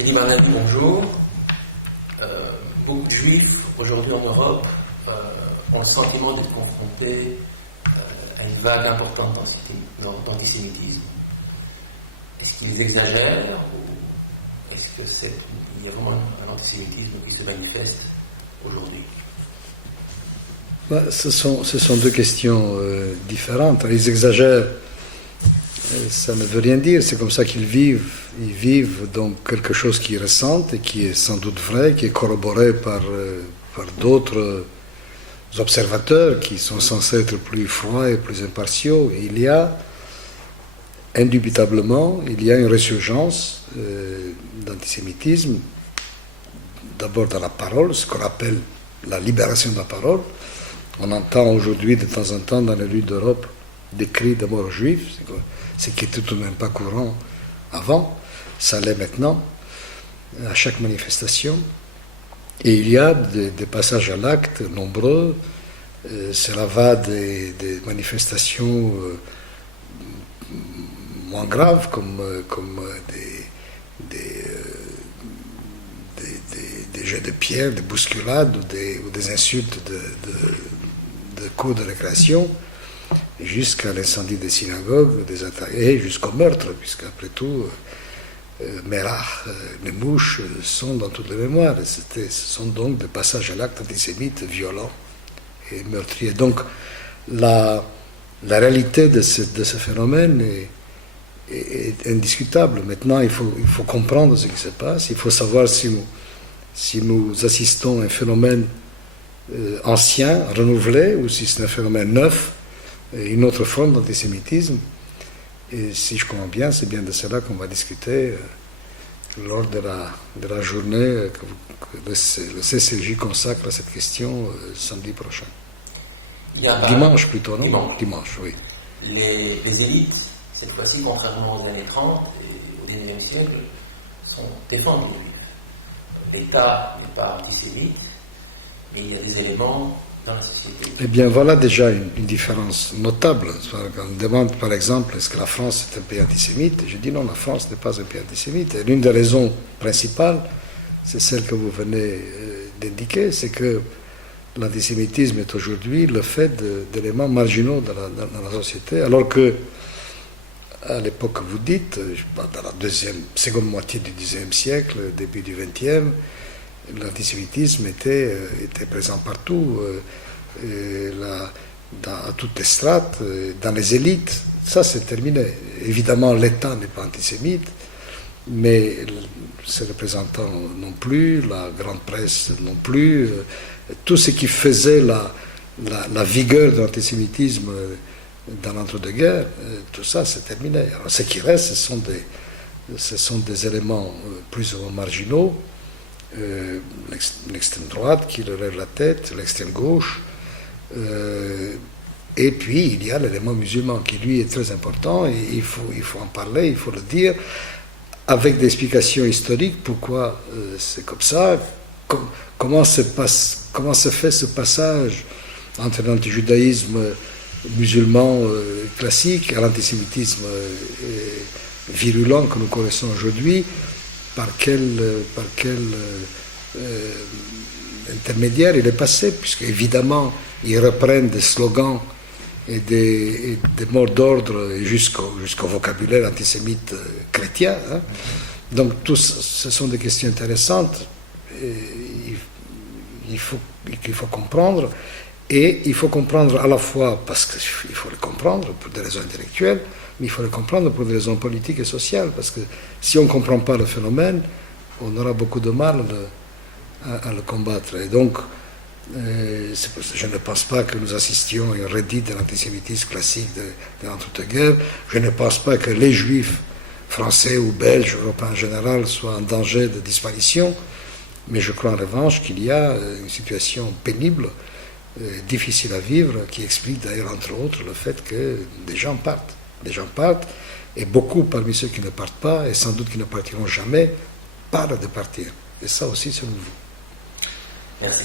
Elie Barnaby, bonjour. Beaucoup de juifs aujourd'hui en Europe ont le sentiment d'être confrontés à une vague importante d'antisémitisme. Est-ce qu'ils exagèrent ou est-ce qu'il y a vraiment un antisémitisme qui se manifeste aujourd'hui? Ce sont deux questions différentes. Ils exagèrent, ça ne veut rien dire, c'est comme ça qu'ils vivent. Ils vivent donc quelque chose qu'ils ressentent et qui est sans doute vrai, qui est corroboré par d'autres observateurs qui sont censés être plus froids et plus impartiaux. Et il y a, indubitablement, une résurgence d'antisémitisme, d'abord dans la parole, ce qu'on appelle la libération de la parole. On entend aujourd'hui de temps en temps dans les rues d'Europe des cris de mort aux juifs, ce qui n'était tout de même pas courant avant, ça l'est maintenant, à chaque manifestation. Et il y a des passages à l'acte nombreux, cela va des manifestations moins graves comme des jets de pierre, des bousculades ou des insultes de cours de récréation, jusqu'à l'incendie des synagogues, des attaques, et jusqu'au meurtre, puisqu'après tout, Merach, les mouches sont dans toutes les mémoires. Ce sont donc des passages à l'acte antisémites violents et meurtriers. Donc, la réalité de ce phénomène est indiscutable. Maintenant, il faut comprendre ce qui se passe. Il faut savoir si nous assistons à un phénomène ancien, renouvelé, ou si c'est un phénomène neuf, une autre forme d'antisémitisme. Et si je comprends bien, c'est bien de cela qu'on va discuter lors de la journée que le CCJ consacre à cette question samedi prochain. Dimanche plutôt, non? Dimanche, oui. Les élites, cette fois-ci, contrairement aux années 30 et au XIXe siècle, défendent les juifs. L'État n'est pas antisémite, mais il y a des éléments dans la société. Eh bien, voilà déjà une différence notable. Quand on demande, par exemple, est-ce que la France est un pays antisémite? Je dis non, la France n'est pas un pays antisémite. Et l'une des raisons principales, c'est celle que vous venez d'indiquer, c'est que l'antisémitisme est aujourd'hui le fait d'éléments marginaux dans la société, alors que à l'époque que vous dites, dans la seconde moitié du XIXe siècle, début du XXe, l'antisémitisme était présent partout, à toutes les strates, dans les élites. Ça, c'est terminé. Évidemment, l'État n'est pas antisémite, mais ses représentants non plus, la grande presse non plus. Tout ce qui faisait la vigueur de l'antisémitisme dans l'entre-deux-guerres, tout ça, c'est terminé. Alors, ce qui reste, ce sont des éléments plus ou moins marginaux. L'extrême droite qui relève la tête, l'extrême gauche, et puis il y a l'élément musulman qui lui est très important, et il faut en parler, il faut le dire, avec des explications historiques, pourquoi c'est comme ça, comment se fait ce passage entre l'antijudaïsme musulman classique et l'antisémitisme virulent que nous connaissons aujourd'hui. Par quel intermédiaire il est passé, puisque évidemment ils reprennent des slogans et des mots d'ordre jusqu'au vocabulaire antisémite chrétien. Hein. Donc ce sont des questions intéressantes qu'il faut comprendre, et il faut comprendre à la fois parce qu'il faut le comprendre pour des raisons intellectuelles, mais il faut le comprendre pour des raisons politiques et sociales, parce que si on ne comprend pas le phénomène, on aura beaucoup de mal à le combattre. Et donc, je ne pense pas que nous assistions à une redite de l'antisémitisme classique de l'entre-deux-guerres. Je ne pense pas que les juifs français ou belges, européens en général, soient en danger de disparition, mais je crois en revanche qu'il y a une situation pénible, difficile à vivre, qui explique d'ailleurs entre autres le fait que des gens partent. Des gens partent, et beaucoup parmi ceux qui ne partent pas, et sans doute qui ne partiront jamais, parlent de partir. Et ça aussi, c'est nouveau. Merci.